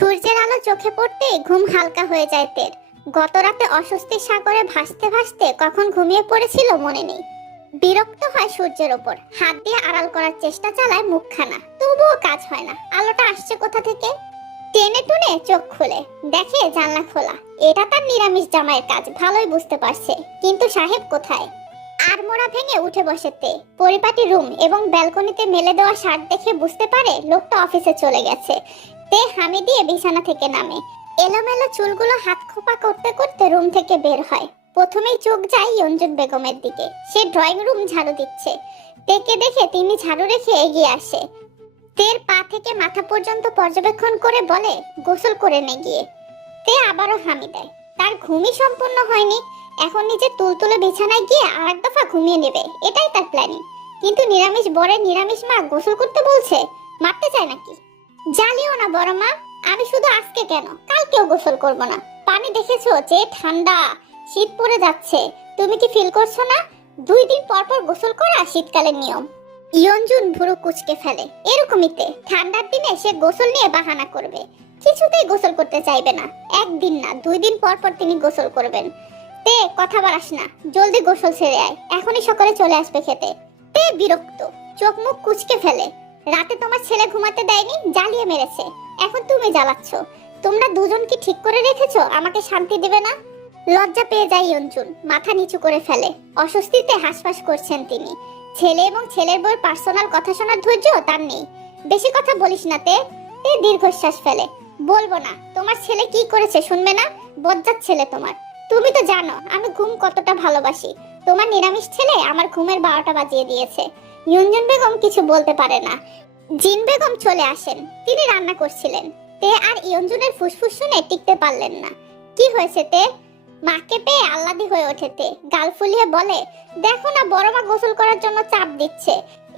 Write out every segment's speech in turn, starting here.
সূর্যের আলো চোখে পড়তেই ঘুম হালকা হয়ে যায় তের। গত রাতে অস্বস্তির সাগরে ভাসতে ভাসতে কখন ঘুমিয়ে পড়েছিল মনে নেই। বিরক্ত হয় সূর্যের ওপর, হাত দিয়ে আড়াল করার চেষ্টা চালায় মুখখানা, তবুও কাজ হয় না। আলোটা আসছে কোথা থেকে? টেনে টুনে চোখ খুলে দেখে জানলা খোলা। এটা তার নিরামিষ জামাইয়ের কাজ, ভালোই বুঝতে পারছে। কিন্তু সাহেব কোথায়? আড়মোড়া ভেঙে উঠে বসে তে। পরিপাটি রুম এবং ব্যালকনিতে মেলে দেওয়া শার্ট দেখে বুঝতে পারে লোকটা অফিসে চলে গেছে। তে হামি দিয়ে বিছানা থেকে নামে। এলোমেলো চুলগুলো হাত খোপা করতে করতে রুম থেকে বের হয়। প্রথমেই চোখ যায় ইয়ঞ্জন বেগমের দিকে। সে ড্রয়িং রুম ঝাড়ু দিচ্ছে। তেকে দেখে তিনি ঝাড়ু রেখে এগিয়ে আসে। তের পা থেকে মাথা পর্যন্ত পর্যবেক্ষণ করে বলে, গোসল করে নে গিয়ে। তে আবারও হামি দেয়। তার ঘুমই সম্পূর্ণ হয়নি। এখন নিজের তুলতুলে বিছানায় গিয়ে আরেক দফা ঘুমিয়ে নেবে, এটাই তার প্ল্যানিং। কিন্তু নিরামিষ বরের নিরামিষ মা গোসল করতে বলছে, মারতে চায় নাকি? জ্বালিও না বড় মা, আমি শুধু আজকে কেন, কালকেও গোসল করব না। পানি দেখেছো যে ঠান্ডা, শীত পড়ে যাচ্ছে। তুমি কি ফিল করছো না? 2 দিন পর পর গোসল করা শীতকালের নিয়ম। ইয়ঞ্জুন ভুরু কুচকে ফেলে। এরকমইতে ঠান্ডার দিনে সে গোসল নিয়ে বাহানা করবে, কিছুতেই গোসল করতে চাইবে না। 1 দিন না 2 দিন পর পর তিনি গোসল করবেন। তে কথা বাড়াস না, জলদি গোসল সেরে আয়, এখনই সকালে চলে আসবে খেতে। তে বিরক্ত, চোখ মুখ কুচকে ফেলে। রাতে তোমার ছেলে ঘুমাতে দেয়নি, জ্বালিয়ে মেরেছে, এখন তুমি জ্বালাচ্ছ। তোমরা দুজন কি ঠিক করে রেখেছো আমাকে শান্তি দেবে না? লজ্জা পেয়ে যায় ইয়ঞ্জুন, মাথা নিচু করে ফেলে। অস্বস্তিতে হাসফাস করছেন তিনি। ছেলে এবং ছেলের বউয়ের পার্সোনাল কথা শোনার ধৈর্য তার নেই। বেশি কথা বলিস না তে। তে দীর্ঘশ্বাস ফেলে। বলবো না, তোমার ছেলে কি করেছে শুনবে না? বজ্জাত ছেলে তোমার। তুমি তো জানো আমি ঘুম কতটা ভালোবাসি। তোমার নিরামিষ ছেলে আমার ঘুমের 12টা বাজিয়ে দিয়েছে। ইয়ঞ্জন বেগম কিছু বলতে পারে না। জিন বেগম চলে আসেন, তিনি রান্না করছিলেন। তে আর ইয়ঞ্জনের ফুসফুস শুনে টিকতে পারলেন না। কি হয়েছে তে? মাকে পেয়ে আহ্লাদি হয়ে ওঠে তে, গাল ফুলিয়ে বলে, দেখো না বড় মা গোসল করার জন্য চাপ দিচ্ছে।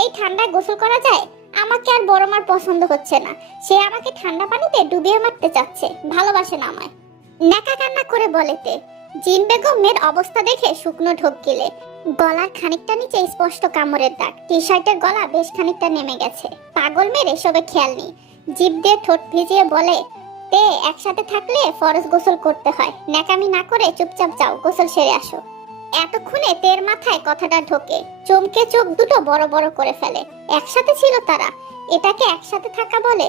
এই ঠান্ডায় গোসল করা যায়? আমাকে আর বড় মার পছন্দ হচ্ছে না। সে আমাকে ঠান্ডা পানিতে ডুবিয়ে মারতে চাচ্ছে, ভালোবাসে না আমায়। নেকা কান্না করে বলেতে। জিন বেগম মেয়ের অবস্থা দেখে শুকনো ঢোক গিলে। গলার খানিকটা নিচে স্পষ্ট কামড়ের দাগ, টি শার্টের গলা বেশ খানিকটা নেমে গেছে। পাগল মেয়ের এসবে খেয়াল নেই। জিভ দিয়ে ঠোঁট ভিজিয়ে বলে, তে একসাথে থাকলে ফরজ গোসল করতে হয়, ন্যাকামি না করে চুপচাপ যাও, গোসল সেরে আসো। এতক্ষণে তের মাথায় কথাটা ঢোকে। চমকে চোখ দুটো বড় বড় করে ফেলে। একসাথে ছিল তারা, এটাকে একসাথে থাকা বলে?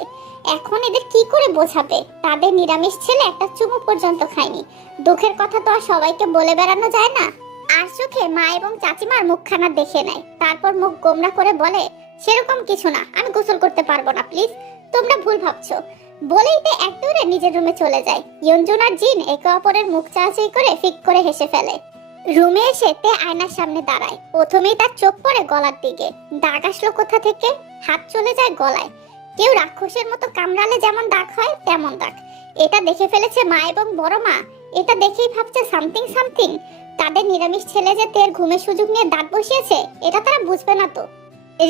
এখন এদের কি করে বোঝাবে? তাদের নিরামিষ ছেলে একটা চুমু পর্যন্ত খায়নি। দুঃখের কথা তো আর সবাইকে বলে বেড়ানো যায় না। আর চোখে মা এবং চাচিমার মুখখানা দেখে নেয়। তারপর মুখ গোমরা করে বলে, সেরকম কিছু না, আমি গোসল করতে পারবো না, প্লিজ। তোমরা ভুল ভাবছো। বলেই তে এক দৌড়ে নিজের রুমে চলে যায়। ইয়ঞ্জন আর জিন একে অপরের মুখ চাচাই করে ফিক করে হেসে ফেলে। রুমে এসে তে আয়নার সামনে দাঁড়ায়। প্রথমেই তার চোখ পড়ে গলার দিকে। দাগ আসলো কোথা থেকে? হাত চলে যায় গলায়। কেউ রাক্ষসের মতো কামড়ালে যেমন দাগ হয় তেমন দাগ। এটা দেখে ফেলেছে মা এবং বড় মা। এটা দেখেই ভাবছে সামথিং সামথিং। তাদের নিরামিষ ছেলে যে তের ঘুমের সুযোগ নিয়ে দাঁত বসিয়েছে, এটা তারা বুঝবে না তো।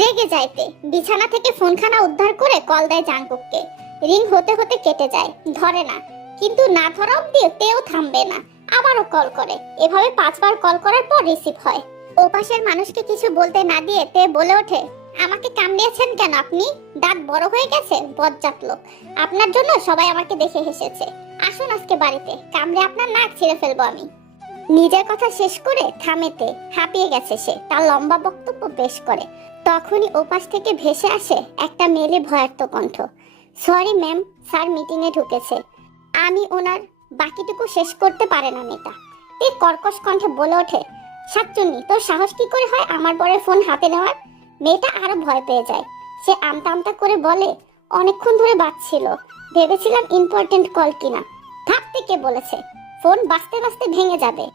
রেগে যাইতে বিছানা থেকে ফোনখানা উদ্ধার করে কল দেয় জাঙ্কুককে। রিং হতে হতে কেটে যায়, ধরে না। কিন্তু না ধরা অব্দি তেও থামবে না, আবারও কল করে। এভাবে 5 বার কল করার পর রিসিভ হয়। ওপাশের মানুষকে কিছু বলতে না দিয়ে তে বলে ওঠে, আমাকে কামড়িয়েছেন কেন আপনি? দাঁত বড় হয়ে গেছে, বজ্জাত লোক। আপনার জন্য সবাই আমাকে দেখে হেসেছে। আসুন আজকে বাড়িতে, কামড়ে আপনার নাক ছিঁড়ে ফেলবো আমি। নিজের কথা শেষ করে থামেতে, হাঁপিয়ে গেছে সে। তার লম্বা বক্তব্য বেশ করে। তখনই ওপাশ থেকে ভেসে আসে একটা মেলে ভয়ার্ত কণ্ঠ। সরি ম্যাম, স্যার মিটিং এ ঢুকেছে। আমি ওনার বাকিটুকু শেষ করতে পারে না মেয়েটা। এই কর্কশ কণ্ঠে বলে ওঠে, শাকচুন্নি, তোর সাহস কি করে হয় আমার বরের ফোন হাতে নেওয়ার? মেয়েটা আরো ভয় পেয়ে যায়। সে আমতা আমতা করে বলে, অনেকক্ষণ ধরে বাজছিল, ভেবেছিলাম ইম্পর্টেন্ট কল কিনা। থাকতে কে বলেছে? ফোন বাজতে বাজতে ভেঙে যাবে।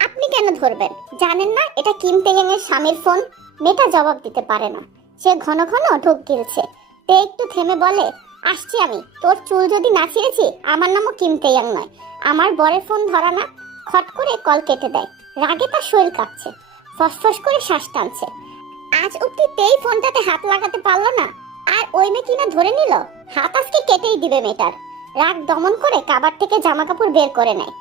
আপনি কেন ধরবেন? জানেন না এটা কিম তেইং এর স্বামীর ফোন? মেয়েটা জবাব দিতে পারে না। সে ঘন ঘন ঢোক গিলছে। তে একটু থেমে বলে, আসছি আমি। তোর চুল যদি না ছিঁড়েছি, আমার নামও কিম তেইং নয়। আমার বরের ফোন ধরা না। খট করে কল কেটে দেয়। রাগে তার শরীর কাঁপছে, ফসফস করে শ্বাস টানছে। আজ অব্দি তেই ফোনটাতে হাত লাগাতে পারলো না, আর ওই মেয়ে কিনা ধরে নিল। হাত আজকে কেটেই দিবে মেয়েটার। রাগ দমন করে কাবার থেকে জামা কাপড় বের করে নেয়।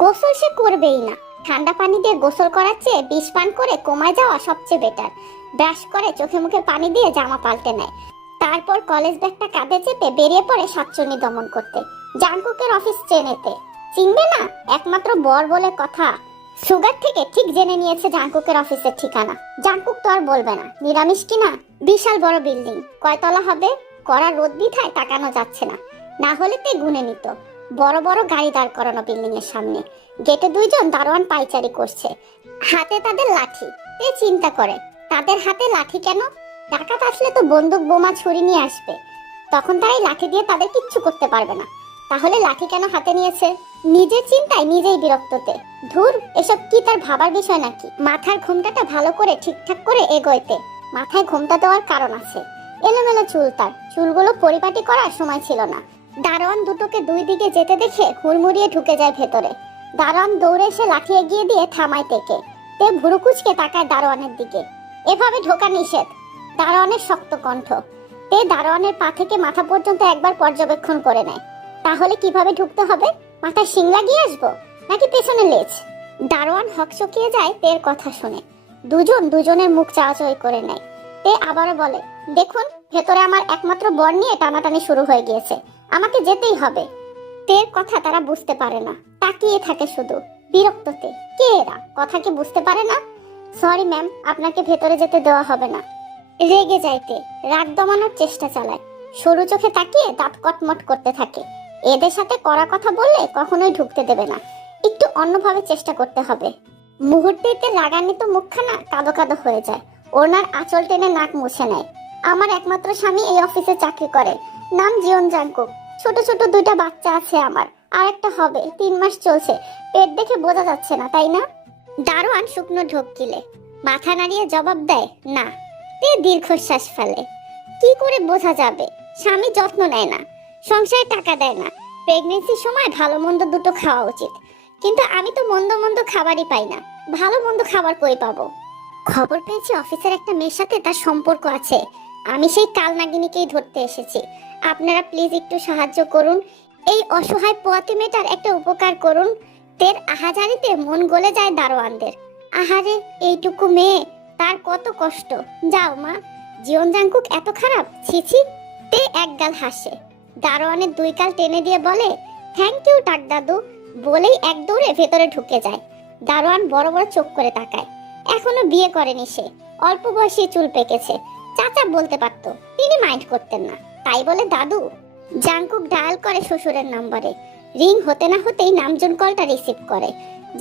গোসল সে করবেই না। ঠান্ডা পানি দিয়ে গোসল করার চেয়ে বিষ পান করে কমায় যাওয়া সবচেয়ে বেটার। ব্রাশ করে চোখে মুখে পানি দিয়ে জামা পাল্টে নেয়। তারপর কলেজ ব্যাগটা কাঁধে চেপে বেরিয়ে পড়ে শাকচুন্নি দমন করতে। জাংকুকের অফিস চেনেতে চিনবে না, একমাত্র বর বলে কথা। সুগার থেকে ঠিক জেনে নিয়েছে জাংকুকের অফিসের ঠিকানা। জাংকুক তো আর বলবে না, নিরামিষ কিনা, বিশাল বড় বিল্ডিং, কয়তলা হবে, কড়া রোদ বিধায় তাকানো যাচ্ছে না, না হলে তে গুনে নিত। বড় বড় গাড়ি দাঁড় করানো বিল্ডিং এর সামনে, গেটে দুইজন দারোয়ান পাইচারি করছে, হাতে তাদের লাঠি। তে চিন্তা করে, তাদের হাতে লাঠি কেন? ডাকাত আসলে তো বন্দুক বোমা ছুরি নিয়ে আসবে, তখন তারা এই লাঠি দিয়ে তাদের কিচ্ছু করতে পারবে না। তাহলে লাঠি কেন হাতে নিয়েছে? নিজের চিন্তায় নিজেই বিরক্ততে। ধুর, এসব কি তার ভাবার বিষয় নাকি? মাথার ঘোমটাটা ভালো করে ঠিকঠাক করে এগোইতে। মাথায় ঘোমটা দেওয়ার কারণ আছে। এলোমেলো চুল, তার চুলগুলো পরিপাটি করার সময় ছিল না। দারোয়ান দুটোকে দুই দিকে যেতে দেখে হুড়মুড়িয়ে ঢুকে যায় ভেতরে। দারোয়ান দৌড়ে এসে লাঠি এগিয়ে দিয়ে থামায় তেকে। তে ভুরু কুচকে তাকায় দারোয়ানের দিকে। এভাবে ঢোকা নিষেধ। দারোয়ানের শক্ত কণ্ঠ। তে দারোয়ানের পা থেকে মাথা পর্যন্ত একবার পর্যবেক্ষণ করে নেয়। তাহলে কিভাবে ঢুকতে হবে? মাথায় শিং লাগিয়ে আসবো নাকি পেছনে লেজ? দারোয়ান হকচকিয়ে যায় তের কথা শুনে। দুজন দুজনের মুখ চাওয়াচাওয়ি করে নেয়। তে আবারও বলে, দেখুন, ভেতরে আমার একমাত্র বর নিয়ে টানাটানি শুরু হয়ে গিয়েছে, আমাকে যেতেই হবে। তের কথা তারা বুঝতে পারে না, তাকিয়ে থাকে শুধু বিরক্ততে। কে এরা, কথা কি বুঝতে পারে না? সরি ম্যাম, আপনাকে ভেতরে যেতে দেওয়া হবে না। রেগে যাইতে রাগ দমানোর চেষ্টা চালায়, সরু চোখে তাকিয়ে দাঁত কটমট করতে থাকে। এদের সাথে কড়া কথা বললে কখনোই ঢুকতে দেবে না, একটু অন্যভাবে চেষ্টা করতে হবে। মুহূর্তেতে রাগান্বিত মুখখানা কাদো কাদো হয়ে যায়। ওনার আঁচল টেনে নাক মুছে নেয়। আমার একমাত্র স্বামী এই অফিসে চাকরি করে, নাম জিওন জাংকুক। ছোট ছোট দুইটা বাচ্চা আছে আমার, আর একটা হবে, 3 মাস চলছে। পেট দেখে বোঝা যাচ্ছে না, তাই না? দারোয়ান শুকনো ঢোক গিলে মাথা নাড়িয়ে জবাব দেয়, না। তে দীর্ঘশ্বাস ফেলে। কি করে বোঝা যাবে? স্বামী যত্ন নেয় না, সংসারে টাকা দেয় না, প্রেগনেন্সির সময় ভালো মন্দ দুটো খাওয়া উচিত, কিন্তু আমি তো মন্দ মন্দ খাবারই পাই না, ভালো মন্দ খাবার কই পাবো? খবর পেয়েছি অফিসের একটা মেয়ের সাথে তার সম্পর্ক আছে, আমি সেই কাল নাগিনীকেই ধরতে এসেছি। আপনারা প্লিজ একটু সাহায্য করুন, এই অসহায় পোয়াতি মেয়েটার একটা উপকার করুন। তের আহাজারিতে মন গলে যায় দারোয়ানদের। আহারে, এইটুকু মেয়ে, তার কত কষ্ট। যাও মা, জিওন জাংকুক এত খারাপ, ছিছি। তে একগাল হাসে। দারোয়ানের 2 গাল টেনে দিয়ে বলে, থ্যাংক ইউ টাক দাদু, বলেই এক দৌড়ে ভেতরে ঢুকে যায়। দারোয়ান বড় বড় চোখ করে তাকায়। এখনো বিয়ে করেনি সে, অল্প বয়সে চুল পেকেছে। চাচা বলতে পারতো, তিনি মাইন্ড করতেন না, তাই বলে দাদু। জাংকুক ডায়াল করে শ্বশুরের নম্বরে। রিং হতে না হতেই নামজন কলটা রিসিভ করে।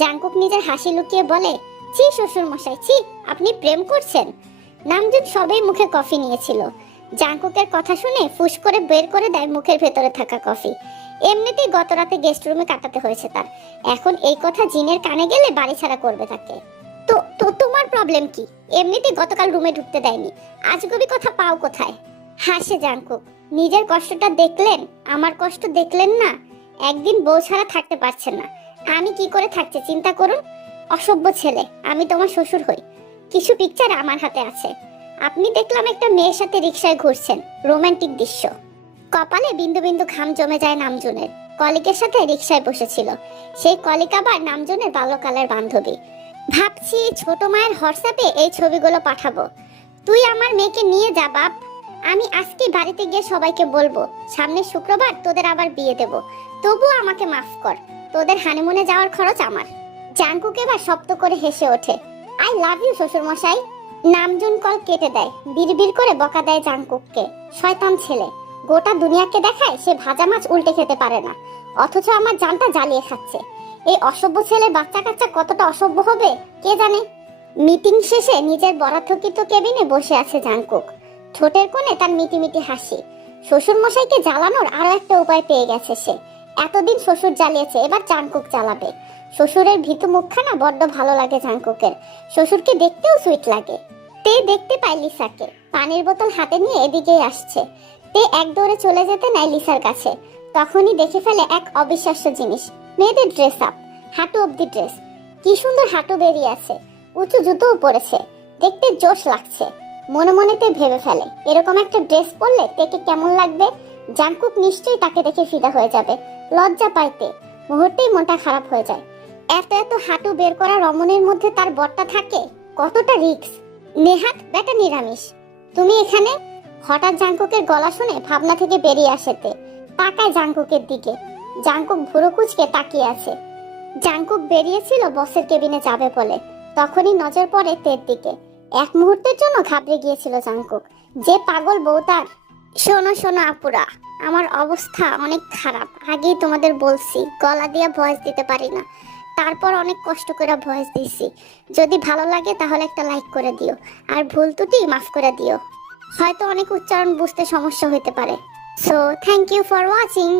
জাংকুক নিজের হাসি লুকিয়ে বলে, ছি শ্বশুর মশাই, ছি, আপনি প্রেম করছেন? নামজন সবেই মুখে কফি নিয়েছিল। জাংকুকের কথা শুনে ফুস করে বের করে দেয় মুখের ভেতরে থাকা কফি। এমনিতেই গত রাতে গেস্ট রুমে কাটাতে হয়েছে তার, এখন এই কথা জিনের কানে গেলে বাড়ি ছাড়া করবে তাকে। তো তো তোমার প্রবলেম কি? এমনিতেই গতকাল রুমে ঢুকতে দেয়নি, আজগবি কথা পাও কোথায়? হাসে জাংকুক। নিজের কষ্টটা দেখলেন, আমার কষ্ট দেখলেন না? একদিন বউ ছাড়া থাকতে পারছেন না, আমি কি করে থাকছে চিন্তা করুন। অসভ্য ছেলে, আমি তোমার শ্বশুর হই। কিছু পিকচার আমার হাতে আছে। আপনি দেখলাম একটা মেয়ের সাথে রিকশায় ঘুরছেন, রোমান্টিক দৃশ্য। কপালে বিন্দু বিন্দু ঘাম জমে যায় নামজনের। কলিকের সাথে রিকশায় বসেছিল, সেই কলিক আবার নামজনের বাল্যকালের বান্ধবী। ভাবছি ছোট মায়ের হোয়াটসঅ্যাপে এই ছবিগুলো পাঠাবো। তুই আমার মেয়েকে নিয়ে যা বাপ, আমি আজকে বাড়িতে গিয়ে সবাইকে বলবো সামনের শুক্রবার তোদের আবার বিয়ে দেব, তবুও আমাকে মাফ কর, তোদের হানিমুনে যাওয়ার খরচ আমার। জাংকুক এবার শব্দ করে হেসে ওঠে, আই লাভ ইউ শ্বশুর মশাই। নামজুন কল কেটে দেয়, বিড়বিড় করে বকা দেয় জাংকুককে, শয়তান ছেলে, গোটা দুনিয়াকে দেখায় সে ভাজা মাছ উল্টে খেতে পারে না, অথচ আমার জানটা জ্বালিয়ে খাচ্ছে। এই অসভ্য ছেলের বাচ্চা কাচ্চা কতটা অসভ্য হবে কে জানে। মিটিং শেষে নিজের বরাদ্দকৃত কেবিনে বসে আছে জাংকুক, ঠোঁটের কোণে তার মিটিমিটি হাসি। শ্বশুর মশাইকে জ্বালানোর আরো একটা উপায় পেয়ে গেছে সে। এতদিন শ্বশুর জ্বালিয়েছে, এবার জাংকুক জ্বালাবে। শ্বশুরের ভীতু মুখখানা বড্ড ভালো লাগে জাংকুকের, শ্বশুরকে দেখতেও সুইট লাগে। তে দেখতে পায় লিসাকে পানির বোতল হাতে নিয়ে এদিকেই আসছে। তে এক দৌড়ে চলে যেতে নেয় লিসার কাছে, তখনই দেখে ফেলে এক অবিশ্বাস্য জিনিস, মেয়েদের ড্রেস আপ, হাঁটু অব্দি ড্রেস। কি সুন্দর হাঁটু বেরিয়ে আছে, উঁচু জুতোও পরেছে, দেখতে জোশ লাগছে। মনে মনে তে ভেবে ফেলে এরকম একটা ড্রেস পরলে তেকে কেমন লাগবে। জাংকুক নিশ্চয়ই তাকে দেখে ফিদা হয়ে যাবে। লজ্জা পাইতে মুহূর্তেই মনটা খারাপ হয়ে যায়। এত এত হাঁটু বের করা রমণের মধ্যে তার বরটা থাকে, কতটা রিস্ক। নেহাত বেটা নিরামিষ, তুমি এখানে? হঠাৎ জাংকুকের গলা শুনে ভাবনা থেকে বেরিয়ে আসে তে, তাকায় জাংকুকের দিকে। জাংকুক ভুরু কুচকে তাকিয়ে আছে। জাংকুক বেরিয়েছিল বসের কেবিনে যাবে বলে, তখনই নজর পড়ে তের দিকে। এক মুহূর্তের জন্য ঘাবড়ে গিয়েছিল জাংকুক, যে পাগল বউ তার। শোনো শোনো আপুরা, আমার অবস্থা অনেক খারাপ, আগেই তোমাদের বলছি, গলা দিয়ে ভয়েস দিতে পারি না, তারপর অনেক কষ্ট করে ভয়েস দিছি। যদি ভালো লাগে তাহলে একটা লাইক করে দিও, আর ভুল ত্রুটি মাফ করে দিও, হয়তো অনেক উচ্চারণ বুঝতে সমস্যা হতে পারে। So thank you for watching.